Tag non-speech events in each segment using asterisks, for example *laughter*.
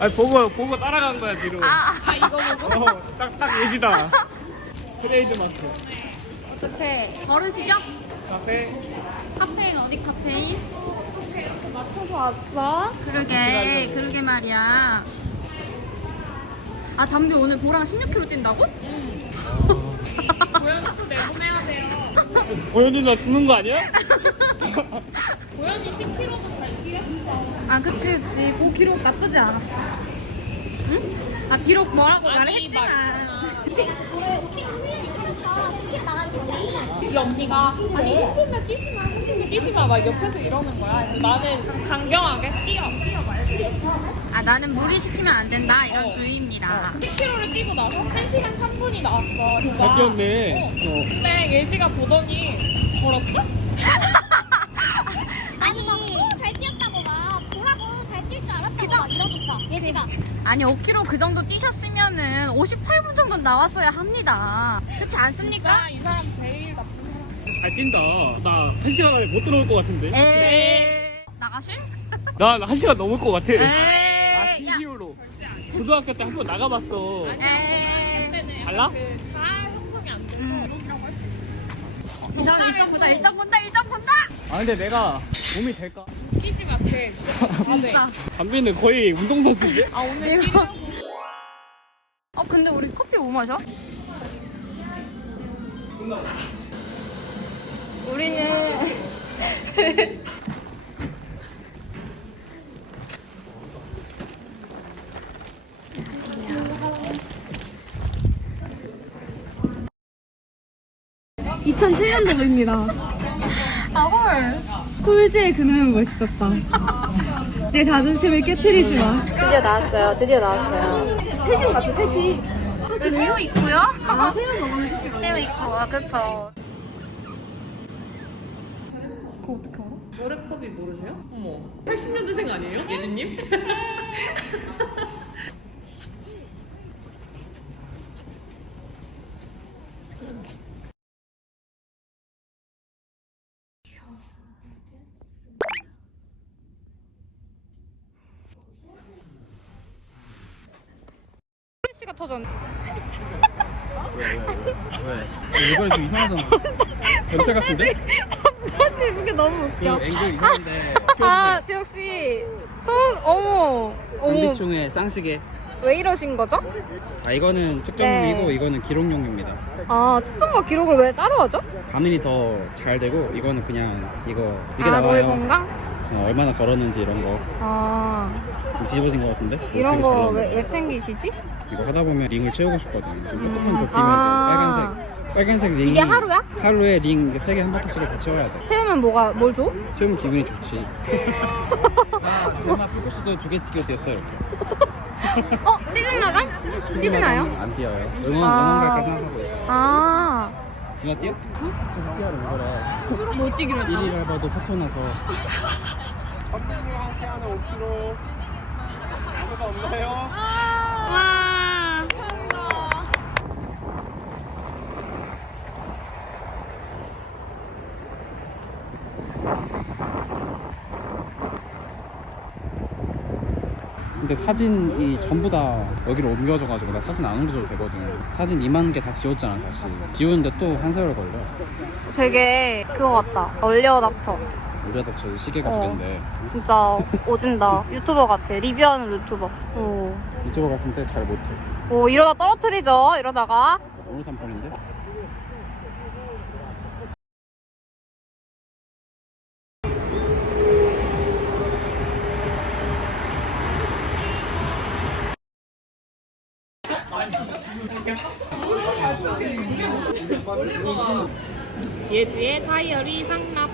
아 보고 보고 따라간 거야 뒤로. 아, 아 이거 보고? 어, 딱딱 예지다. 트레이드 마크. 어떻게 걸으시죠? 카페. 카페인 어디 카페인? 맞춰서 왔어? 그러게 그러게 말이야. 아 담비 오늘 보랑 16km 뛴다고? 고현이도 내보내야 돼요. 보현이 나 죽는 거 아니야? 고현이 10km도 잘 뛰었어. 아 그치 그치 그 기록 나쁘지 않았어. 응? 아 비록 뭐라고 말을 아니, 했지만. 올해 후연이 싫었어. 10km 나가기 전에. 우리 언니가 아니 힘들면 뛰지 마, 힘들면 뛰지 마. 막 옆에서 이러는 거야. 그래서 나는 강경하게 뛰어, 뛰어 말지. 아 나는 무리시키면 안 된다 이런 어. 주의입니다. 10km를 뛰고 나서 1시간 3분이 나왔어. 잘. 뛰었네. 어. 어. 근데 예지가 보더니 걸었어? *laughs* 아니, 잘 뛰었다고 막 보라고 잘 이러니까 예지가. 아니 5km 그 정도 뛰셨으면은 58분 정도 나왔어야 합니다. 그렇지 않습니까? 나이 사람 제일 나쁜 사람. 잘 뛴다. 나 한 시간 안에 못 들어올 것 같은데. 에이 나가실? 나 한 시간 넘을 것 같아. 아 에이 야 진심으로. 고등학교 때 한 번 나가봤어. 에이 그때는 달라? 그 자아 형성이 안 돼서 음. 할수 이 사람 1점 본다 1점 본다 1점 본다 아 근데 내가 몸이 될까? 끼지 마, 걔. 진짜 담비는 거의 운동선수인데? 아, 오늘 이거- 뛰려고. 어 근데 우리 커피 뭐 마셔? 우리는 *laughs* 아헐 콜즈의 그놈은 멋있었다. 내 자존심을 깨뜨리지 마. 드디어 나왔어요 드디어 나왔어요 채심 같아, 채심. 여기 새우 있고요 아 새우 먹으면 새우 있고 아 그쵸 모래컵이 모르세요? 어머. 80년대생 아니에요? 예진님? 씨가 터졌네 왜? 이번에 좀 이상하잖아. 변태 같은데? *laughs* 뭐지 그게 너무 그 앵글 이상한데. 아 지혁씨 손 어머 어머 장비충의 쌍시계. 왜 이러신 거죠? 아 이거는 측정용이고 네. 이거는 기록용입니다. 아 측정과 기록을 왜 따로 하죠? 가면이 더 잘 되고 이거는 그냥 이거 이게 아, 뭘 나와요. 건강? 어, 얼마나 걸었는지 이런 거 아 좀 뒤집어진 것 같은데. 이런 되게 잘거 나오네. 왜왜 챙기시지? 이거 하다 보면 링을 채우고 싶거든. 지금 조금만 더 뛰면서 아. 빨간색 빨간색 링. 이게 하루야? 하루에 링 세 개 한 바퀴씩을 다 채워야 돼. 채우면 뭐가 뭘 줘? 채우면 기분이 좋지. *laughs* 아, 제가 풀코스도 두 개 뛰어 뛰었어 이렇게. 어 시즌 마감? 뛰시나요? 안 뛰어요. 응원 아. 응원 갈까 생각하고 있어. 아 누가 뛰어? 계속 뛰어라 이거래. 못 뛰기로 했다고? 1위 밟아도 포토 나서 담비랑 함께하는 5km. 아무도 없나요? 와 근데 사진이 전부 다 여기로 옮겨져가지고 나 사진 안 옮겨줘도 되거든. 사진 2만 개 다 지웠잖아 다시. 지우는데 또 한 세월 걸려. 되게 그거 같다. 얼리어답터 우리가 저 시계가 어. 두 개인데 진짜 오진다. *laughs* 유튜버 같아. 리뷰하는 유튜버. 오, 유튜버 같은데 잘 못해. 오 이러다 떨어뜨리죠 이러다가. 오늘 3번인데 예지의 다이어리 상납.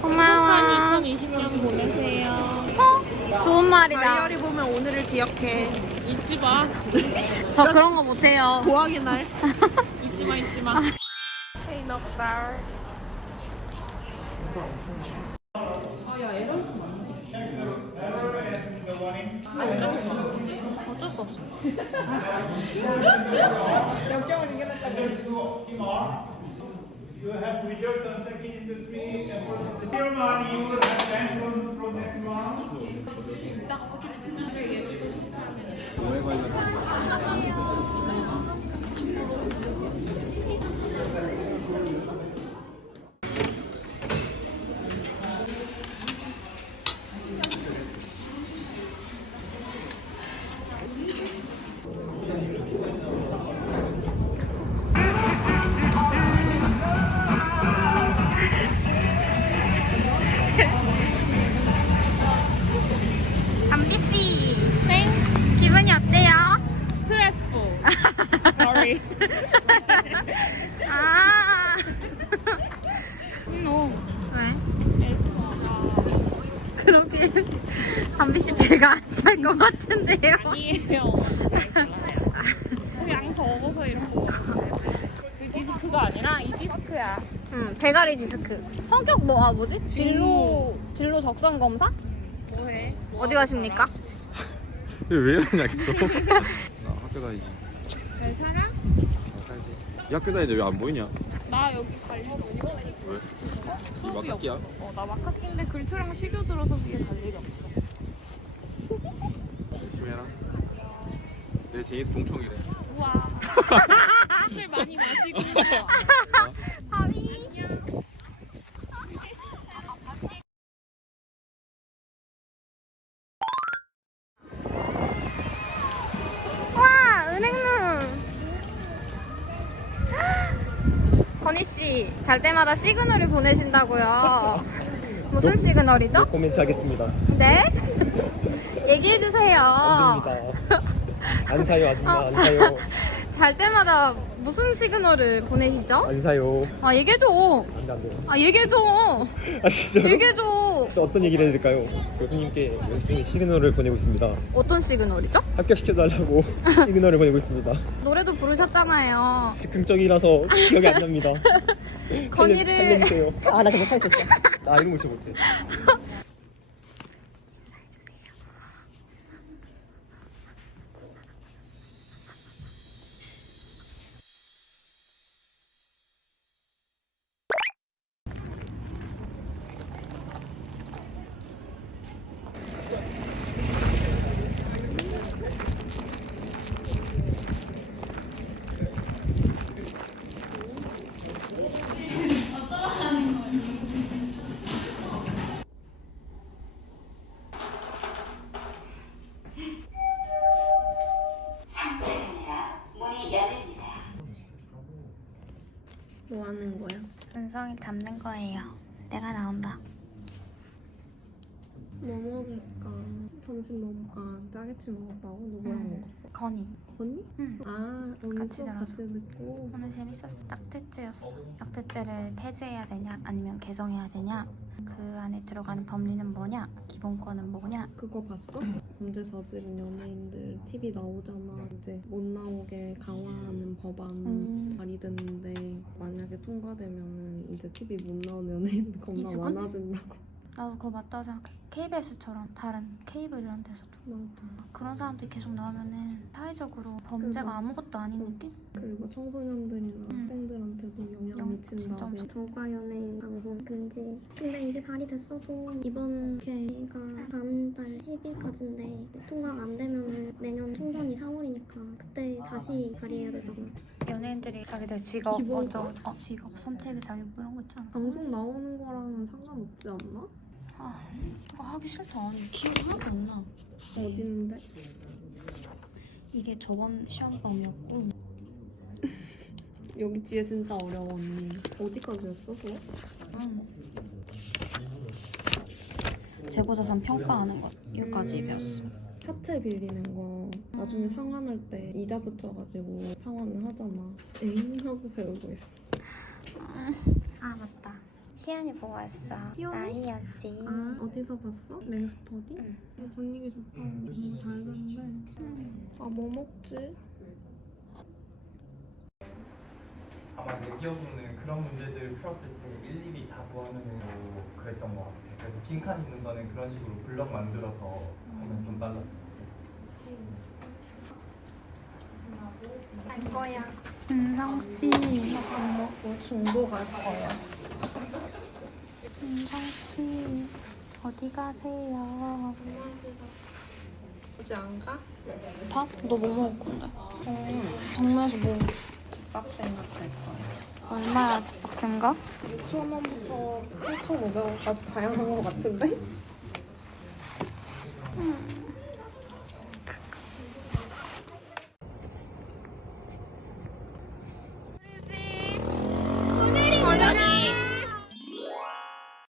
고마워 한 2020년 보내세요. 어? 좋은 말이다 다이어리 보면 오늘을 기억해. 잊지 마. *laughs* 저 그런 거 못해요 보학의 날. *laughs* 잊지 마, 잊지 마. 넉살. 어쩔 수 없어. You have result on second industry and first the year money you will have bank loan from next month. Sorry. 아. No. 왜? 그러게. 담비 씨 배가 안 찰 것 같은데요. 아니에요. 그냥 적어서 이런 거. 그 디스크가 아니라 이 디스크야. 응, 대가리 디스크. 성격 뭐, 아, 뭐지? 진로, 진로 적성 검사? 뭐해? 어디 가십니까? *laughs* 왜 이러냐 계속 *laughs* 나 학교 다니지 잘 살아? 이 학교 다니는데 왜 안 보이냐 나 여기 관리도 왜? 이 막학기야? 어, 나 막학기인데 글투랑 시교 들어서 위에 갈 일이 없어. 열심히 해라 내 제니스 동총이래 우와. *laughs* 술 많이 마시고. 건희 씨, 잘 때마다 시그널을 보내신다고요. 무슨 시그널이죠? 코멘트 하겠습니다. 네? *laughs* 얘기해 주세요. 안 됩니다. 안 사요, 아줌마. 안 사요. 잘 때마다 무슨 시그널을 보내시죠? 안 사요. 아, 얘기해줘. 안 돼, 안 돼요. 아, 얘기해줘. 아, 진짜요? 얘기해줘. 또 어떤 얘기를 해드릴까요? 교수님께 열심히 시그널을 보내고 있습니다. 어떤 시그널이죠? 합격시켜달라고 *laughs* 시그널을 보내고 있습니다. 노래도 부르셨잖아요. 즉흥적이라서 기억이 안 납니다. *laughs* 건의를- 살려주세요. *laughs* 아, 나 저거 못하겠었어. 나 이런 거 진짜 못해. 뭐 하는 거야? 은성이 담는 거예요. 내가 나온다. 뭐 먹을까? 점심 먹을까? 짜게치 먹었다고? 누구랑 음. 먹었어? 건이. 건이? 응. 아 오늘 같이 수업 들어서. 같이 듣고 오늘 재밌었어. 약대죄였어. 약대죄를 폐지해야 되냐, 아니면 개정해야 되냐? 그 안에 들어가는 법리는 뭐냐? 기본권은 뭐냐? 그거 봤어? 범죄 저지른 연예인들 TV 나오잖아 이제 못 나오게 강화하는 법안 음. 발의됐는데 만약에 통과되면은 이제 TV 못 나오는 연예인들 겁나 이수근? 많아진다고 나도 그거 맞다고 생각해. KBS처럼 다른 케이블 이런 데서도 맞아 그런 사람들이 계속 나오면은 사회적으로 범죄가 그거. 아무것도 아닌 느낌? 그리고 청소년들이나 음. 학생들한테도 영향 영- 미친다고 진짜 엄청- 저가 연예인 방송 금지. 근데 이게 발의됐어도 이번 기회가 다음 달 10일까지인데 통과가 안 되면 내년 총선이 4월이니까 그때 다시 발의해야 되잖아. 연예인들이 자기들 직업 기본- 어쩌 어, 직업 선택의 자유 이런 거 있잖아. 방송 나오는 거랑은 상관없지 않나? 아 이거 하기 싫다. 기억이 하나도 안 나. 어딘데? 이게 저번 시험범이었고 여기 뒤에 진짜 어려워 언니 어디까지였어 그거? 응. 재고자산 평가하는 것 여기까지 배웠어. 사채 빌리는 거 나중에 상환할 때 이자 붙여가지고 상환을 하잖아 에잉 하고 *laughs* 배우고 있어 아 맞다. 희연이 보고 왔어. 희연이? 나 희연 씨. 아 어디서 봤어? 랭스터디? 응. 어, 분위기 좋다 너무 잘 됐는데 아 뭐 먹지? 아마 내 기억으로는 그런 문제들 풀었을 때 일일이 다 도와내고 그랬던 것 같아. 그래서 빈칸 있는 거는 그런 식으로 블럭 만들어서 하면 좀 빨랐었어. 은성 씨. 밥 먹고 중도 갈 거야 은정씨 어디 가세요? 어제 안 가? 밥? 너 뭐 먹을 건데? 저는 동네에서 뭐 집밥 생각할 거예요. 얼마야 집박생가? 6천원부터 8,500원까지 다양한 거 같은데? 음.